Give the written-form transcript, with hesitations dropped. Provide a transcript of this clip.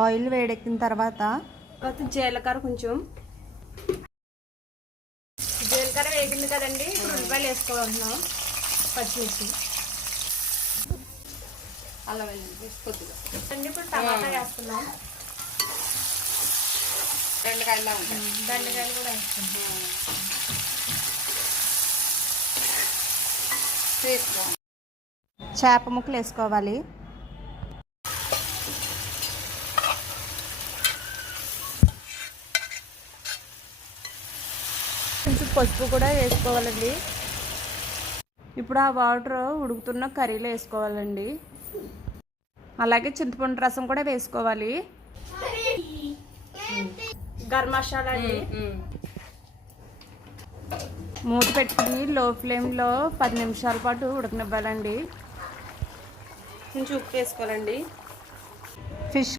Oil వేడెక్కిన తర్వాత జీలకర్ర జీలకర్ర వేగింది కదండి. ఇప్పుడు ఉల్లిపాయలు వేసుకోవాలంటున్నాం. పచ్చిమిర్చి అల్లం వెల్లుల్లి కొద్దిగా అండి. ఇప్పుడు టమాటా వేస్తున్నాం. బెండకాయలా ఉంటాయి. బెండకాయలు కూడా వేస్తున్నాం. చేప ముక్కలు వేసుకోవాలి. కొంచెం పసుపు కూడా వేసుకోవాలండి. ఇప్పుడు ఆ వాటర్ ఉడుకుతున్న కర్రీలో వేసుకోవాలండి. అలాగే చింతపండు రసం కూడా వేసుకోవాలి. గరం మసాలా అండి. మూత పెట్టుకుని లో ఫ్లేమ్లో 10 నిమిషాల పాటు ఉడకనివ్వాలండి. కొంచెం ఉప్పు వేసుకోవాలండి. ఫిష్